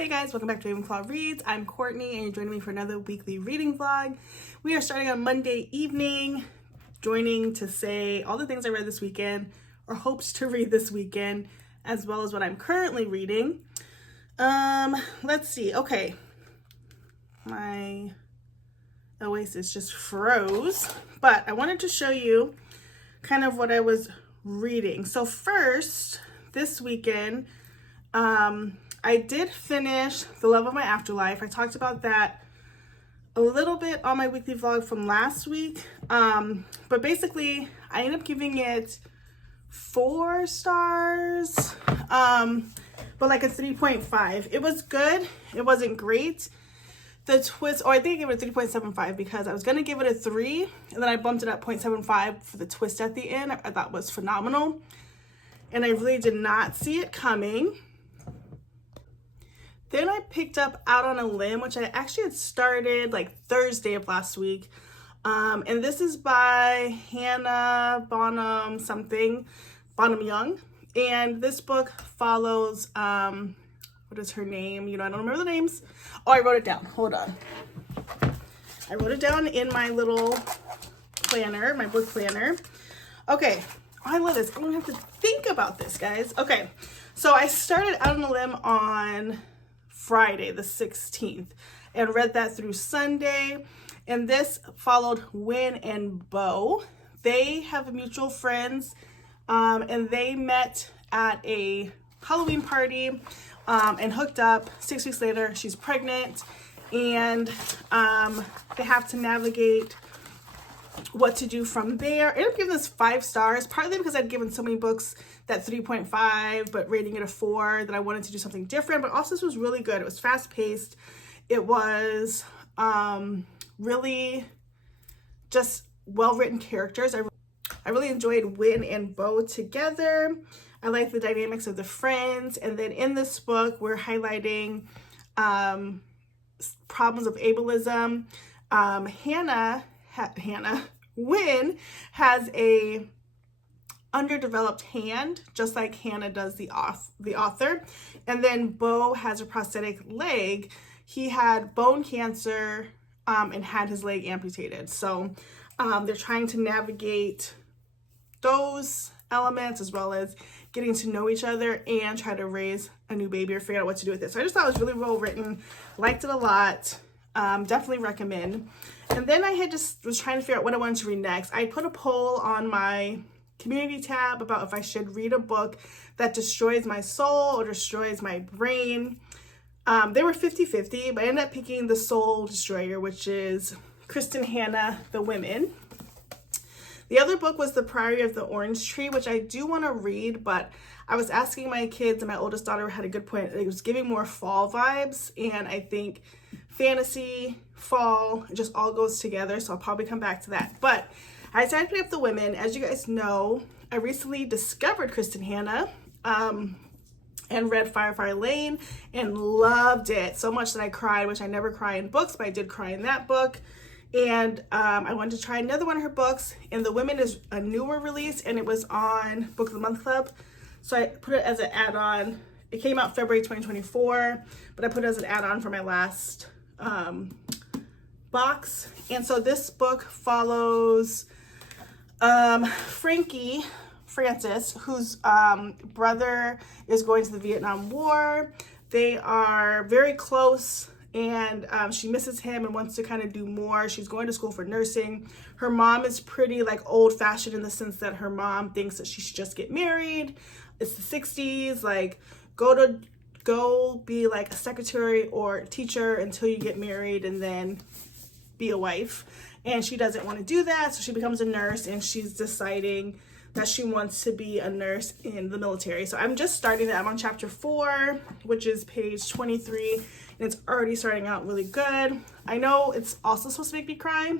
Hey guys, welcome back to Bibliophile Reads. I'm Courtney and you're joining me for another weekly reading vlog. We are starting on Monday evening, joining to say all the things I read this weekend or hoped to read this weekend, as well as what I'm currently reading. Let's see. Okay. My Oasis just froze, but I wanted to show you kind of what I was reading. So first, this weekend, I did finish The Love of My Afterlife. I talked about that a little bit on my weekly vlog from last week. But basically, I ended up giving it 4 stars, but like a 3.5. It was good. It wasn't great. The twist, or I think I gave it a 3.75 because I was going to give it a 3, and then I bumped it up 0.75 for the twist at the end. I thought was phenomenal. And I really did not see it coming. Then I picked up Out on a Limb, which I actually had started like Thursday of last week. And this is by Hannah Bonham Young. And this book follows, what is her name? I don't remember the names. Oh, I wrote it down. Hold on. I wrote it down in my little planner, my book planner. Okay. Oh, I love this. I don't have to think about this, guys. Okay. So I started Out on a Limb on Friday the 16th and read that through Sunday, and this followed Win and Bo. They have mutual friends, and they met at a Halloween party and hooked up. 6 weeks later she's pregnant, and they have to navigate what to do from there. I ended up giving this 5 stars, partly because I'd given so many books that 3.5, but rating it a 4, that I wanted to do something different. But also this was really good. It was fast paced. It was really just well-written characters. I really enjoyed Win and Bo together. I like the dynamics of the friends. And then in this book, we're highlighting problems of ableism. Win has a underdeveloped hand, just like Hannah does, the author. And then Bo has a prosthetic leg. He had bone cancer and had his leg amputated. So they're trying to navigate those elements as well as getting to know each other and try to raise a new baby or figure out what to do with it. So I just thought it was really well written. Liked it a lot. Definitely recommend. And then I was trying to figure out what I wanted to read next. I put a poll on my community tab about if I should read a book that destroys my soul or destroys my brain. They were 50-50, but I ended up picking The Soul Destroyer, which is Kristen Hanna, The Women. The other book was The Priory of the Orange Tree, which I do want to read, but I was asking my kids, and my oldest daughter had a good point. It was giving more fall vibes, and I think fantasy, fall, it just all goes together, so I'll probably come back to that. But I decided to pick up The Women. As you guys know, I recently discovered Kristen Hanna and read Firefly Lane and loved it so much that I cried, which I never cry in books, but I did cry in that book. And I wanted to try another one of her books, and The Women is a newer release, and it was on Book of the Month Club. So I put it as an add-on. It came out February 2024, but I put it as an add-on for my last box. And so this book follows Francis, whose brother is going to the Vietnam War. They are very close, and she misses him and wants to kind of do more. She's going to school for nursing. Her mom is pretty like old-fashioned in the sense that her mom thinks that she should just get married. It's the 60s, like go be like a secretary or teacher until you get married and then be a wife. And she doesn't want to do that, so she becomes a nurse, and she's deciding that she wants to be a nurse in the military. So I'm just starting that. I'm on chapter 4, which is page 23, and it's already starting out really good. I know it's also supposed to make me cry,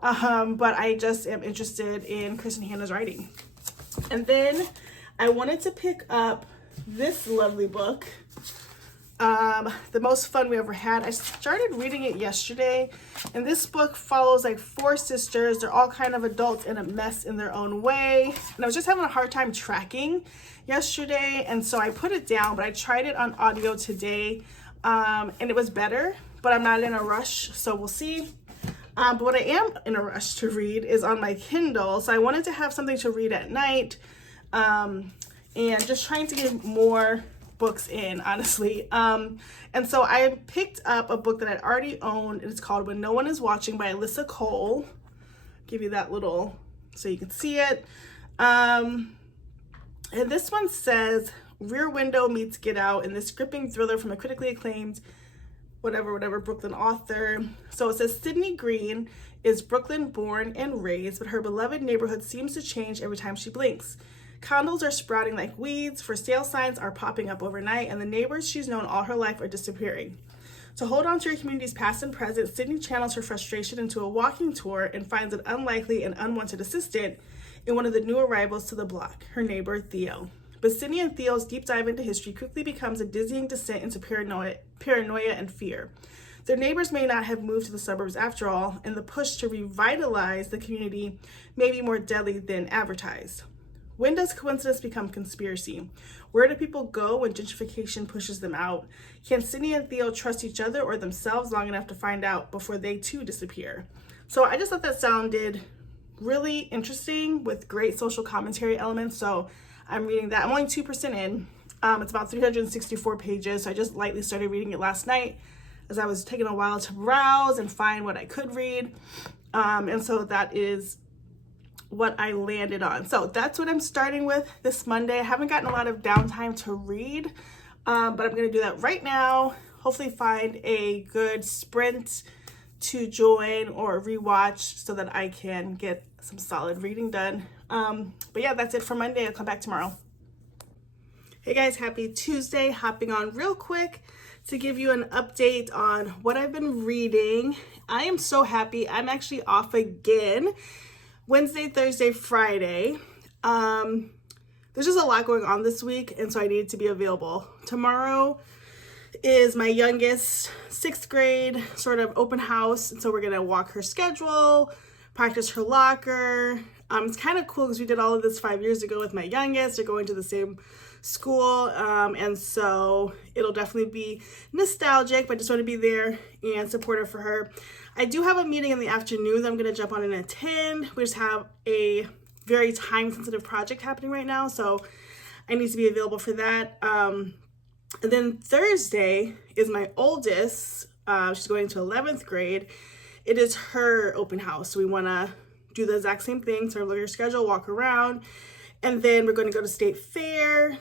but I just am interested in Kristen Hanna's writing. And then I wanted to pick up this lovely book, The Most Fun We Ever Had. I started reading it yesterday, and this book follows like 4 sisters. They're all kind of adults in a mess in their own way, and I was just having a hard time tracking yesterday, and so I put it down, but I tried it on audio today and it was better, but I'm not in a rush, so we'll see. But what I am in a rush to read is on my Kindle, so I wanted to have something to read at night, and just trying to get more books in, honestly. And so I picked up a book that I'd already owned. It's called When No One Is Watching by Alyssa Cole. Give you that little so you can see it. And this one says Rear Window meets Get Out in this gripping thriller from a critically acclaimed whatever Brooklyn author. So it says Sydney Green is Brooklyn born and raised, but her beloved neighborhood seems to change every time she blinks. Condos are sprouting like weeds, for sale signs are popping up overnight, and the neighbors she's known all her life are disappearing. To hold on to her community's past and present, Sydney channels her frustration into a walking tour and finds an unlikely and unwanted assistant in one of the new arrivals to the block, her neighbor Theo. But Sydney and Theo's deep dive into history quickly becomes a dizzying descent into paranoia and fear. Their neighbors may not have moved to the suburbs after all, and the push to revitalize the community may be more deadly than advertised. When does coincidence become conspiracy? Where do people go when gentrification pushes them out? Can Sydney and Theo trust each other or themselves long enough to find out before they too disappear? So I just thought that sounded really interesting with great social commentary elements. So I'm reading that. I'm only 2% in. It's about 364 pages. So I just lightly started reading it last night as I was taking a while to browse and find what I could read. And so that is what I landed on. So that's what I'm starting with this Monday. I haven't gotten a lot of downtime to read, but I'm going to do that right now. Hopefully find a good sprint to join or rewatch so that I can get some solid reading done. But yeah, that's it for Monday. I'll come back tomorrow. Hey guys, happy Tuesday. Hopping on real quick to give you an update on what I've been reading. I am so happy. I'm actually off again. Wednesday, Thursday, Friday. There's just a lot going on this week, and so I needed to be available. Tomorrow is my youngest 6th grade sort of open house, and so we're gonna walk her schedule, practice her locker. It's kind of cool because we did all of this 5 years ago with my youngest. They're going to the same school, and so it'll definitely be nostalgic, but I just want to be there and supportive for her. I do have a meeting in the afternoon that I'm going to jump on and attend. We just have a very time-sensitive project happening right now, so I need to be available for that. And then Thursday is my oldest. She's going to 11th grade. It is her open house, so we want to do the exact same thing. So look at her schedule, walk around, and then we're going to go to State Fair,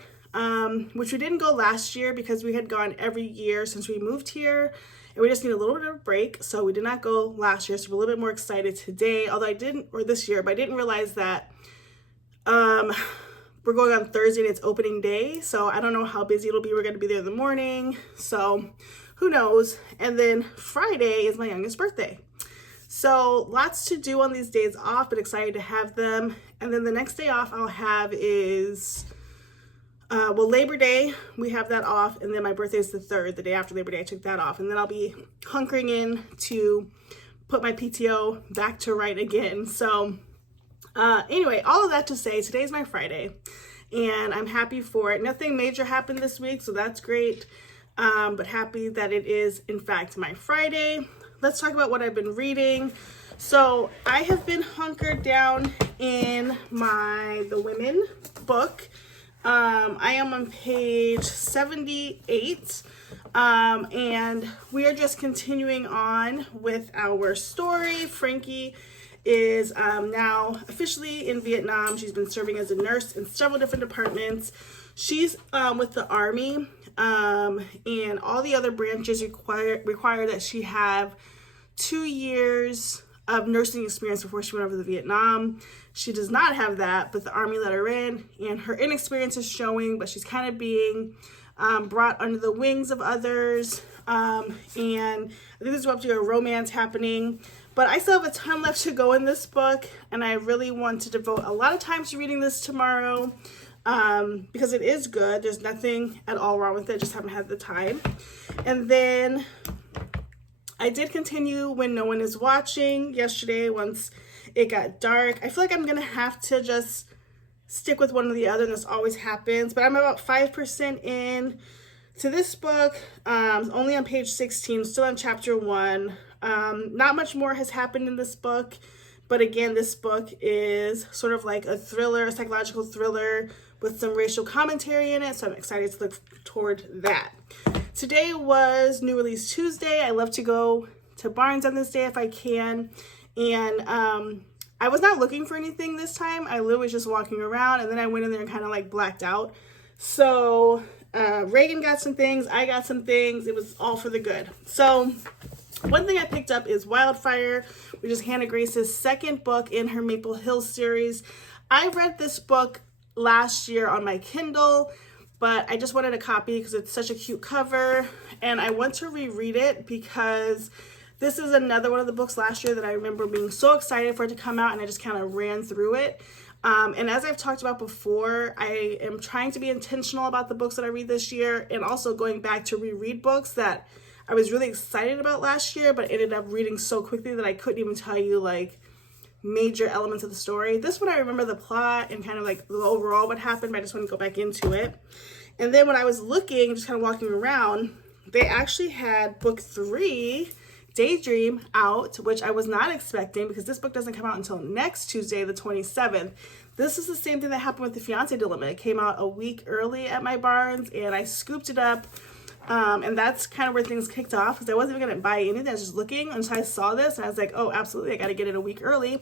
which we didn't go last year because we had gone every year since we moved here, and we just need a little bit of a break. So we did not go last year, so we're a little bit more excited today, although I didn't, or this year, but I didn't realize that we're going on Thursday and it's opening day, so I don't know how busy it'll be. We're going to be there in the morning, so who knows. And then Friday is my youngest birthday. So lots to do on these days off, but excited to have them. And then the next day off I'll have is, Labor Day, we have that off. And then my birthday is the 3rd, the day after Labor Day, I took that off. And then I'll be hunkering in to put my PTO back to right again. So anyway, all of that to say, today's my Friday and I'm happy for it. Nothing major happened this week, so that's great. But happy that it is in fact my Friday. Let's talk about what I've been reading. So I have been hunkered down in the Women book. I am on page 78, and we are just continuing on with our story. Frankie is now officially in Vietnam. She's been serving as a nurse in several different departments. She's with the Army, and all the other branches require that she have 2 years of nursing experience before she went over to Vietnam. She does not have that, but the Army let her in, and her inexperience is showing, but she's kind of being brought under the wings of others, and I think there's up to a romance happening. But I still have a ton left to go in this book, and I really want to devote a lot of time to reading this tomorrow, because it is good. There's nothing at all wrong with it, just haven't had the time. And then I did continue When No One Is Watching yesterday once it got dark. I feel like I'm gonna have to just stick with one or the other, and this always happens, but I'm about 5% in. So this book is only on page 16, still on chapter 1. Not much more has happened in this book, but again, this book is sort of like a thriller, a psychological thriller with some racial commentary in it, so I'm excited to look toward that. Today was New Release Tuesday. I love to go to Barnes on this day if I can, and I was not looking for anything this time. I literally was just walking around, and then I went in there and kind of like blacked out. So Reagan got some things, I got some things. It was all for the good. So one thing I picked up is Wildfire, which is Hannah Grace's second book in her Maple Hills series. I read this book last year on my Kindle, but I just wanted a copy because it's such a cute cover, and I want to reread it because this is another one of the books last year that I remember being so excited for it to come out, and I just kind of ran through it. And as I've talked about before, I am trying to be intentional about the books that I read this year, and also going back to reread books that I was really excited about last year, but ended up reading so quickly that I couldn't even tell you like major elements of the story. This one I remember the plot and kind of like the overall what happened, but I just want to go back into it. And then when I was looking, just kind of walking around, they actually had book 3, Daydream, out, which I was not expecting because this book doesn't come out until next Tuesday, the 27th. This is the same thing that happened with The Fiancé Dilemma. It came out a week early at my Barnes, and I scooped it up. And that's kind of where things kicked off because I wasn't even going to buy anything. I was just looking, and so I saw this, and I was like, oh, absolutely, I got to get it a week early.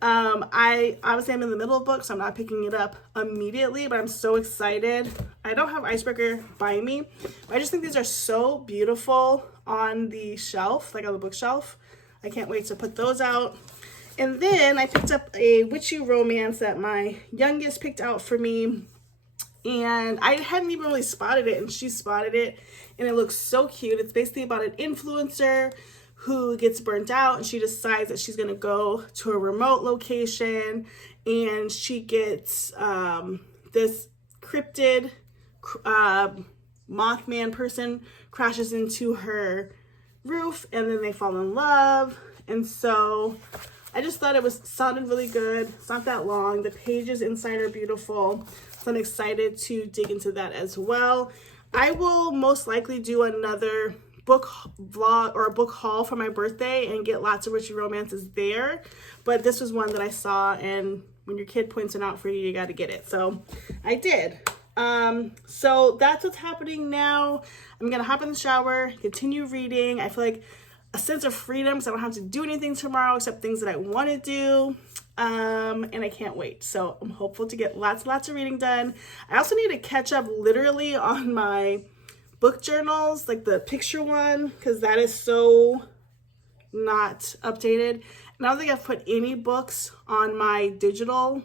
Obviously I'm in the middle of books, so I'm not picking it up immediately, but I'm so excited. I don't have Icebreaker by me, but I just think these are so beautiful on the shelf, like on the bookshelf. I can't wait to put those out. And then I picked up a witchy romance that my youngest picked out for me, and I hadn't even really spotted it, and she spotted it, and it looks so cute. It's basically about an influencer who gets burnt out, and she decides that she's going to go to a remote location, and she gets this cryptid Mothman person crashes into her roof, and then they fall in love. And so I just thought it sounded really good. It's not that long. The pages inside are beautiful, so I'm excited to dig into that as well. I will most likely do another book vlog or a book haul for my birthday and get lots of witchy romances there, but this was one that I saw, and when your kid points it out for you, you got to get it, so I did. So that's what's happening now. I'm gonna hop in the shower, continue reading. I feel like a sense of freedom because I don't have to do anything tomorrow except things that I want to do, and I can't wait. So I'm hopeful to get lots of reading done. I also need to catch up literally on my book journals, like the picture one, because that is so not updated. And I don't think I've put any books on my digital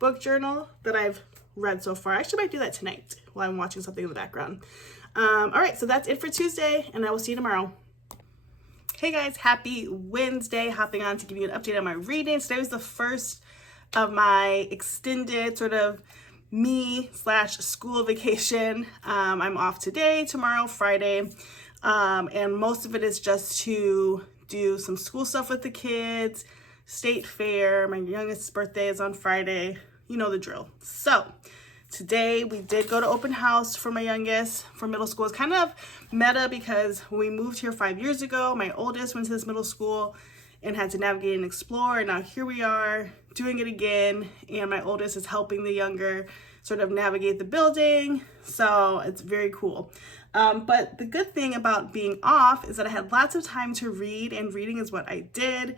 book journal that I've read so far. I actually might do that tonight while I'm watching something in the background. All right, so that's it for Tuesday, and I will see you tomorrow. Hey guys, happy Wednesday. Hopping on to give you an update on my reading. Today was the first of my extended sort of me/school vacation. I'm off today, tomorrow, Friday, and most of it is just to do some school stuff with the kids, state fair. My youngest's birthday is on Friday. You know the drill. So today we did go to open house for my youngest for middle school. It's kind of meta because when we moved here 5 years ago, my oldest went to this middle school and had to navigate and explore, and now here we are doing it again, and my oldest is helping the younger sort of navigate the building, so it's very cool. But the good thing about being off is that I had lots of time to read, and reading is what I did.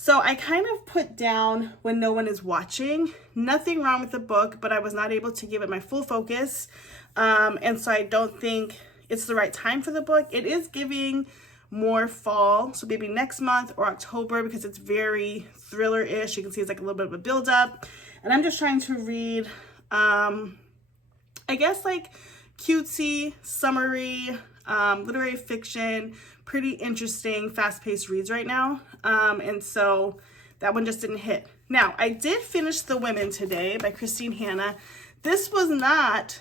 So I kind of put down When No One Is Watching. Nothing wrong with the book, but I was not able to give it my full focus, and so I don't think it's the right time for the book. It is giving more fall, so maybe next month or October, because it's very thriller-ish. You can see it's like a little bit of a build-up, and I'm just trying to read I guess like cutesy, summery, literary fiction, pretty interesting, fast-paced reads right now, and so that one just didn't hit. Now, I did finish The Women today by Christine Hanna. This was not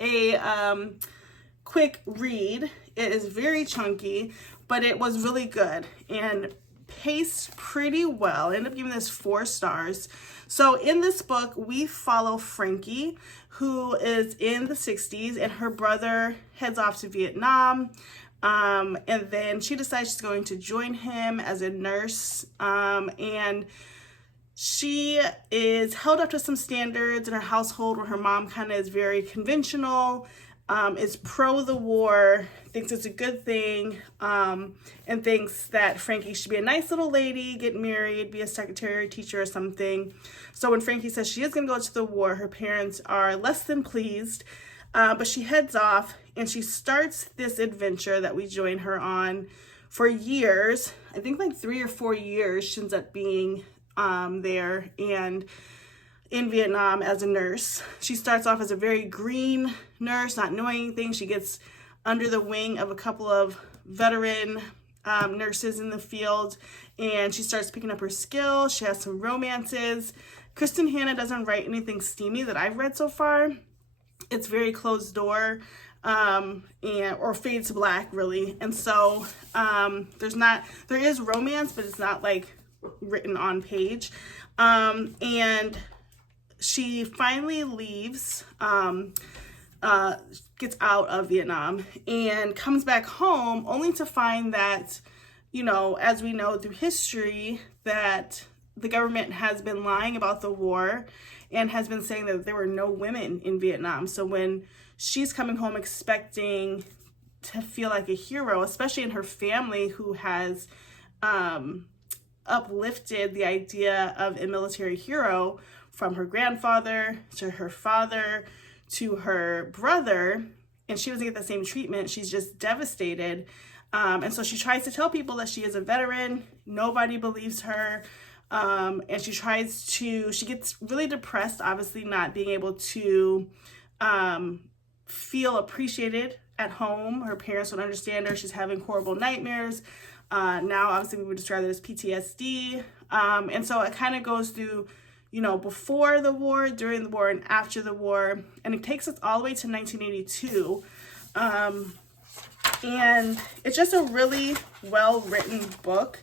a quick read. It is very chunky, but it was really good. And paced pretty well. I ended up giving this 4 stars. So in this book, we follow Frankie, who is in the 60s, and her brother heads off to Vietnam. And then she decides she's going to join him as a nurse. And she is held up to some standards in her household where her mom kind of is very conventional, is pro the war, thinks it's a good thing, and thinks that Frankie should be a nice little lady, get married, be a secretary or teacher or something. So when Frankie says she is going to go to the war, her parents are less than pleased, but she heads off and she starts this adventure that we join her on for years. I think like 3 or 4 years she ends up being there and in Vietnam as a nurse. She starts off as a very green nurse, not knowing anything. She gets under the wing of a couple of veteran nurses in the field, and she starts picking up her skills. She has some romances. Kristen Hanna doesn't write anything steamy that I've read so far. It's very closed door, or fade to black, really. And so there is romance, but it's not like written on page. And she finally leaves, gets out of Vietnam and comes back home only to find that, you know, as we know through history, that the government has been lying about the war and has been saying that there were no women in Vietnam. So when she's coming home expecting to feel like a hero, especially in her family who has uplifted the idea of a military hero from her grandfather to her father to her brother, and she doesn't get the same treatment, she's just devastated. And so she tries to tell people that she is a veteran. Nobody believes her. And she gets really depressed, obviously not being able to feel appreciated at home. Her parents don't understand her. She's having horrible nightmares. Now, obviously, we would describe it as PTSD. And so it kind of goes through, you know, before the war, during the war, and after the war. And it takes us all the way to 1982. And it's just a really well-written book.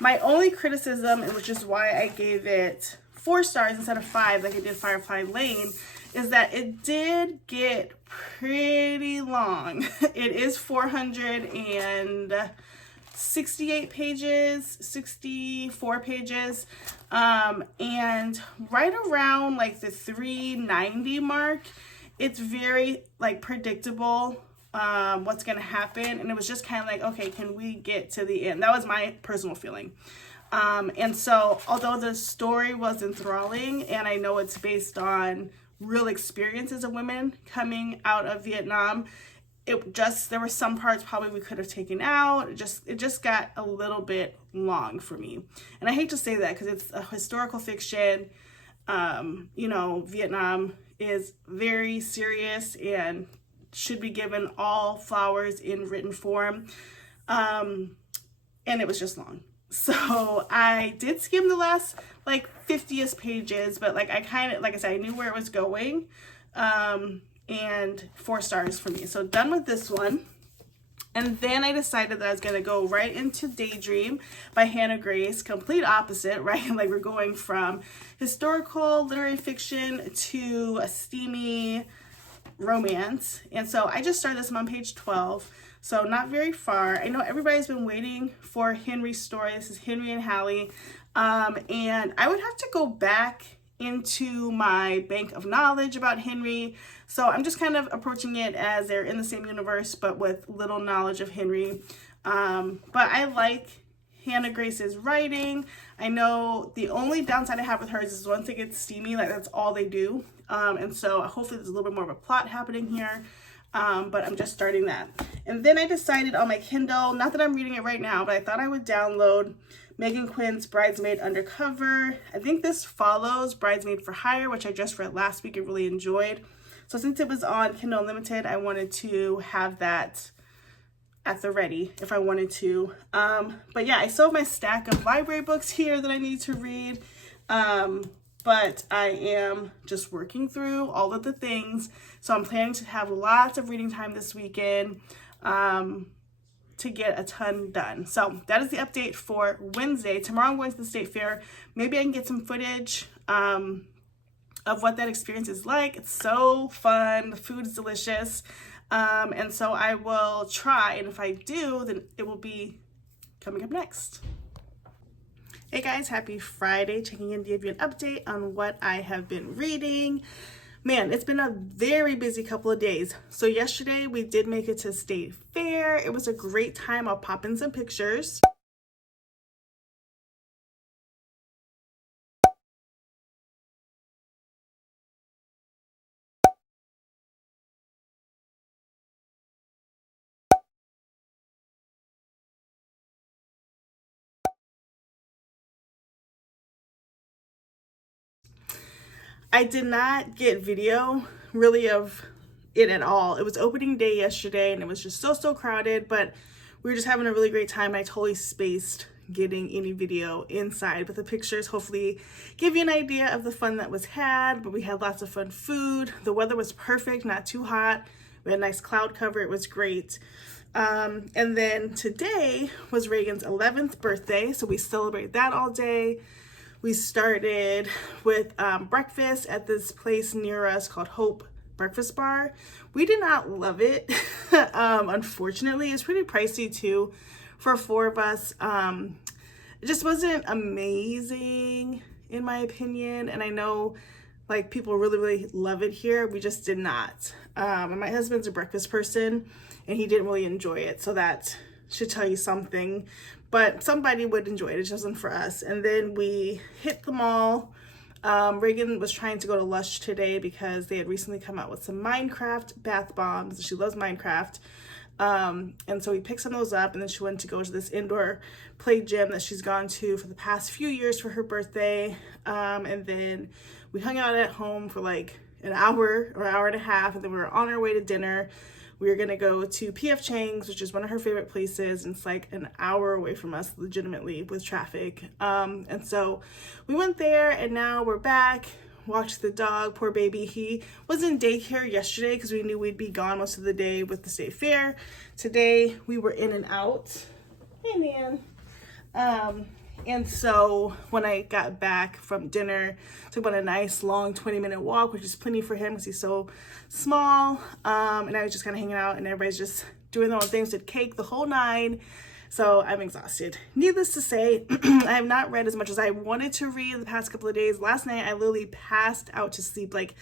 My only criticism, and which is why I gave it 4 stars instead of 5, like I did Firefly Lane, is that it did get pretty long. It is 468 pages, 64 pages, and right around like the 390 mark, it's very like predictable what's gonna happen, and it was just kind of like, okay, can we get to the end? That was my personal feeling. And so although the story was enthralling, and I know it's based on real experiences of women coming out of Vietnam, there were some parts probably we could have taken out. It just got a little bit long for me. And I hate to say that because it's a historical fiction. You know, Vietnam is very serious and should be given all flowers in written form. And it was just long. So I did skim the last like 50th pages, but like I said, I knew where it was going. And 4 stars for me. So done with this one. And then I decided that I was going to go right into Daydream by Hannah Grace. Complete opposite, right? Like we're going from historical literary fiction to a steamy romance. And so I just started this. I'm on page 12. So not very far. I know everybody's been waiting for Henry's story. This is Henry and Hallie. And I would have to go back into my bank of knowledge about Henry. So I'm just kind of approaching it as they're in the same universe, but with little knowledge of Henry. But I like Hannah Grace's writing. I know the only downside I have with hers is once it gets steamy, like that's all they do. And so hopefully there's a little bit more of a plot happening here. But I'm just starting that. And then I decided on my Kindle, not that I'm reading it right now, but I thought I would download Megan Quinn's Bridesmaid Undercover. I think this follows Bridesmaid for Hire, which I just read last week and really enjoyed. So since it was on Kindle Unlimited, I wanted to have that at the ready if I wanted to. But yeah, I still have my stack of library books here that I need to read. But I am just working through all of the things. So I'm planning to have lots of reading time this weekend. to get a ton done. So that is the update for Wednesday. Tomorrow I'm going to the state fair. Maybe I can get some footage of what that experience is like. It's so fun. The food is delicious. And so I will try, and if I do, then it will be coming up next. Hey guys, happy Friday. Checking in to give you an update on what I have been reading. Man, it's been a very busy couple of days. So yesterday we did make it to State Fair. It was a great time. I'll pop in some pictures. I did not get video really of it at all. It was opening day yesterday and it was just so crowded, but we were just having a really great time. I totally spaced getting any video inside, but the pictures hopefully give you an idea of the fun that was had. But we had lots of fun food. The weather was perfect, not too hot. We had a nice cloud cover. It was great. And then today was Reagan's 11th birthday, so we celebrate that all day. We started with breakfast at this place near us called Hope Breakfast Bar. We did not love it. Unfortunately, it's pretty pricey too for 4 of us. It just wasn't amazing in my opinion. And I know like people really love it here. We just did not. And my husband's a breakfast person and he didn't really enjoy it. So that should tell you something. But somebody would enjoy it. It just wasn't for us. And then we hit the mall. Reagan was trying to go to Lush today because they had recently come out with some Minecraft bath bombs. She loves Minecraft. And so we picked some of those up, and then she went to go to this indoor play gym that she's gone to for the past few years for her birthday. And then we hung out at home for like an hour or hour and a half, and then we were on our way to dinner. We were gonna go to P.F. Chang's, which is one of her favorite places, and it's like an hour away from us, legitimately, with traffic. And so we went there, and now we're back. Walked the dog, poor baby. He was in daycare yesterday because we knew we'd be gone most of the day with the state fair. Today we were in and out. Hey, man. And so when I got back from dinner, took about a nice long 20-minute walk, which is plenty for him because he's so small. And I was just kind of hanging out, and everybody's just doing their own things, did cake, the whole 9. So I'm exhausted. Needless to say, I have not read as much as I wanted to read the past couple of days. Last night, I literally passed out to sleep. Like,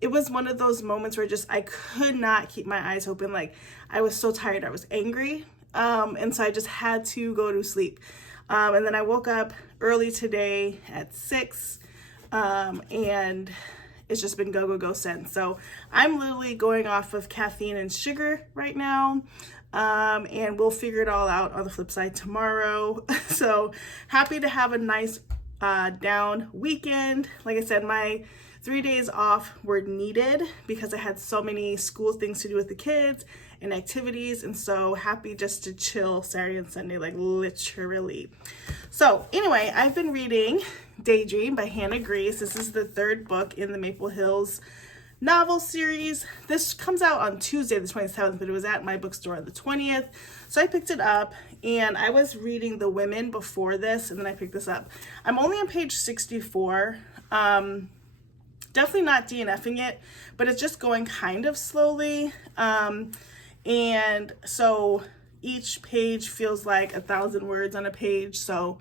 it was one of those moments where just I could not keep my eyes open. Like, I was so tired. I was angry. And so I just had to go to sleep. And then I woke up early today at 6, and it's just been go since. So I'm literally going off of caffeine and sugar right now. And we'll figure it all out on the flip side tomorrow. So happy to have a nice down weekend. Like I said, my 3 days off were needed because I had so many school things to do with the kids and activities, and so happy just to chill Saturday and Sunday, like literally. So anyway, I've been reading Daydream by Hannah Grace. This is the 3rd book in the Maple Hills novel series. This comes out on Tuesday the 27th, but it was at my bookstore on the 20th. So I picked it up, and I was reading The Women before this, and then I picked this up. I'm only on page 64. Definitely not DNFing it, but it's just going kind of slowly. And so each page feels like 1,000 words on a page. So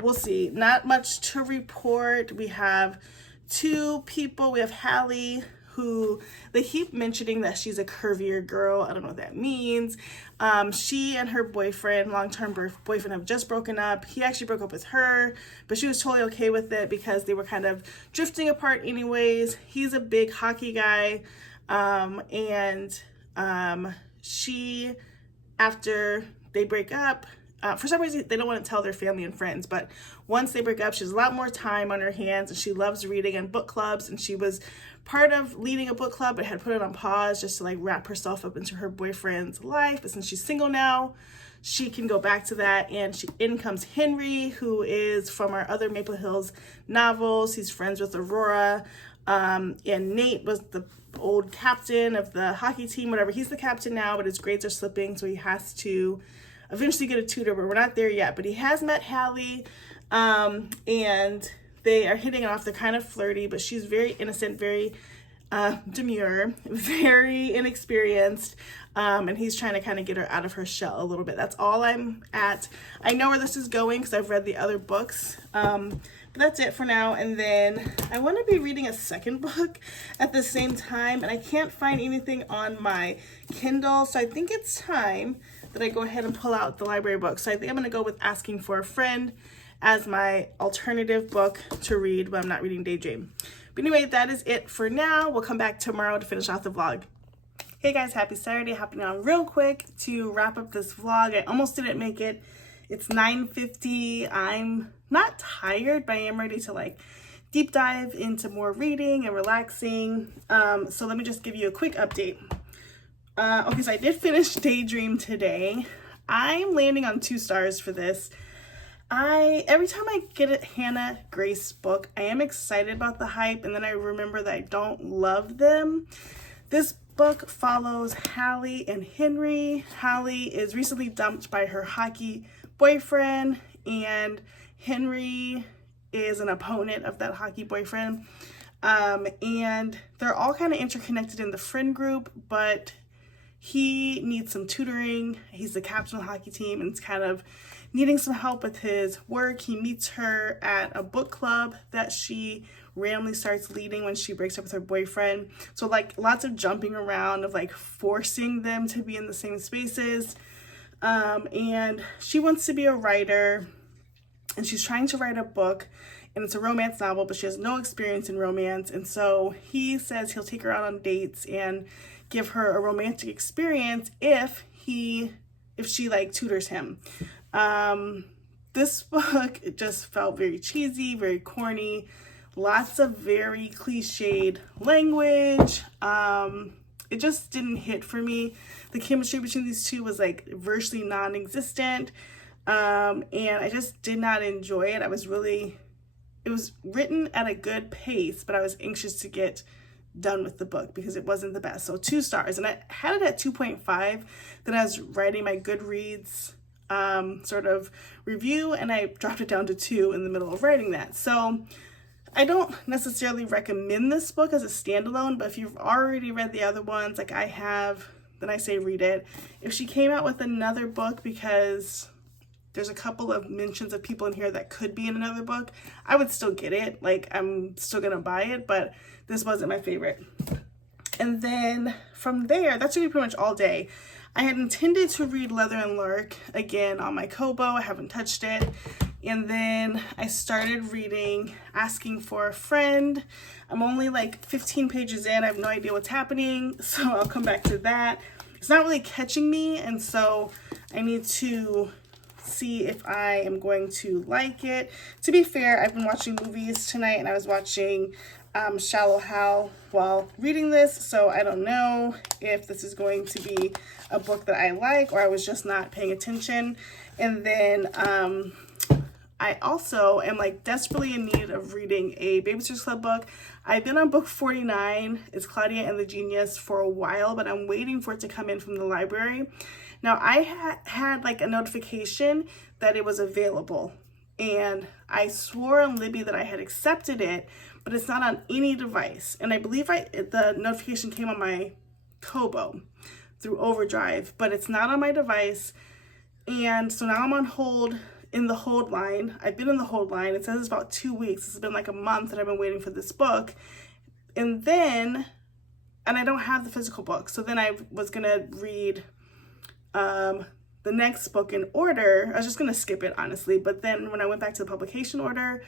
we'll see. Not much to report. We have 2 people. We have Hallie, who they keep mentioning that she's a curvier girl. I don't know what that means. She and her boyfriend, long-term boyfriend, have just broken up. He actually broke up with her, but she was totally okay with it because they were kind of drifting apart anyways. He's a big hockey guy. She, after they break up, for some reason they don't want to tell their family and friends, but once they break up, she has a lot more time on her hands, and she loves reading and book clubs, and she was part of leading a book club but had put it on pause just to like wrap herself up into her boyfriend's life. But since she's single now, she can go back to that. And in comes Henry, who is from our other Maple Hills novels. He's friends with Aurora. And Nate was the old captain of the hockey team, whatever. He's the captain now, but his grades are slipping, so he has to eventually get a tutor, but we're not there yet. But he has met Hallie, and they are hitting it off. They're kind of flirty, but she's very innocent, very demure, very inexperienced, and he's trying to kind of get her out of her shell a little bit. That's all I'm at. I know where this is going because I've read the other books, but that's it for now. And then I want to be reading a second book at the same time, and I can't find anything on my Kindle, so I think it's time that I go ahead and pull out the library book. So I think I'm going to go with Asking for a Friend as my alternative book to read when I'm not reading Daydream. But anyway, that is it for now. We'll come back tomorrow to finish off the vlog. Hey guys, happy Saturday. Hopping on real quick to wrap up this vlog. I almost didn't make it. It's 9:50. I'm not tired, but I am ready to like deep dive into more reading and relaxing. So let me just give you a quick update. Okay, so I did finish Daydream today. I'm landing on 2 stars for this. Every time I get a Hannah Grace book, I am excited about the hype, and then I remember that I don't love them. This book follows Hallie and Henry. Hallie is recently dumped by her hockey boyfriend, and Henry is an opponent of that hockey boyfriend. And they're all kind of interconnected in the friend group, but he needs some tutoring. He's the captain of the hockey team and it's kind of needing some help with his work. He meets her at a book club that she randomly starts leading when she breaks up with her boyfriend. So like lots of jumping around of like forcing them to be in the same spaces. And she wants to be a writer, and she's trying to write a book, and it's a romance novel, but she has no experience in romance. And so he says he'll take her out on dates and give her a romantic experience if she like tutors him. This book, it just felt very cheesy, very corny, lots of very cliched language. It just didn't hit for me. The chemistry between these two was like virtually non-existent, and I just did not enjoy it. It was written at a good pace, but I was anxious to get done with the book because it wasn't the best. So 2 stars, and I had it at 2.5. Then I was writing my Goodreads sort of review, and I dropped it down to 2 in the middle of writing that. So I don't necessarily recommend this book as a standalone, but if you've already read the other ones like I have, then I say read it. If she came out with another book, because there's a couple of mentions of people in here that could be in another book, I would still get it. Like, I'm still gonna buy it, but this wasn't my favorite. And then from there, that's gonna be pretty much all day. I had intended to read Leather and Lark again on my Kobo. I haven't touched it. And then I started reading Asking for a Friend. I'm only like 15 pages in. I have no idea what's happening, so I'll come back to that. It's not really catching me, and so I need to see if I am going to like it. To be fair, I've been watching movies tonight, and I was watching Shallow Hal while reading this, so I don't know if this is going to be a book that I like or I was just not paying attention. And then I also am like desperately in need of reading a Babysitters Club book. I've been on book 49, it's Claudia and the Genius, for a while, but I'm waiting for it to come in from the library. Now I had like a notification that it was available, and I swore on Libby that I had accepted it, but it's not on any device. And I believe the notification came on my Kobo through Overdrive, but it's not on my device. And so now I'm on hold, in the hold line. I've been in the hold line. It says it's about 2 weeks. It's been like a month that I've been waiting for this book. And I don't have the physical book. So then I was gonna read the next book in order. I was just gonna skip it, honestly. But then when I went back to the publication order,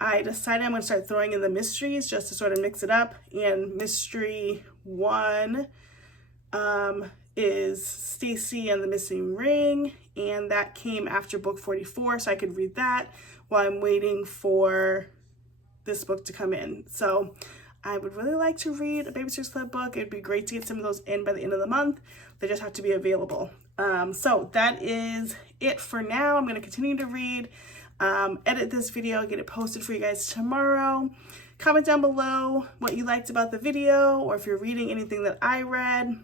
I decided I'm gonna start throwing in the mysteries just to sort of mix it up. And mystery 1 is Stacy and the Missing Ring, and that came after book 44, so I could read that while I'm waiting for this book to come in. So I would really like to read a Babysitters Club book. It'd be great to get some of those in by the end of the month. They just have to be available. So that is it for now. I'm going to continue to read, edit this video, get it posted for you guys tomorrow. Comment down below what you liked about the video, or if you're reading anything that I read.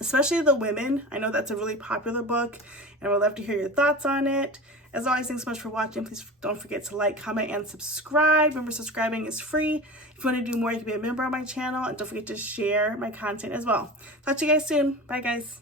especially the women. I know that's a really popular book, and I would love to hear your thoughts on it. As always, thanks so much for watching. Please don't forget to like, comment, and subscribe. Remember, subscribing is free. If you want to do more, you can be a member on my channel, and don't forget to share my content as well. Talk to you guys soon. Bye, guys.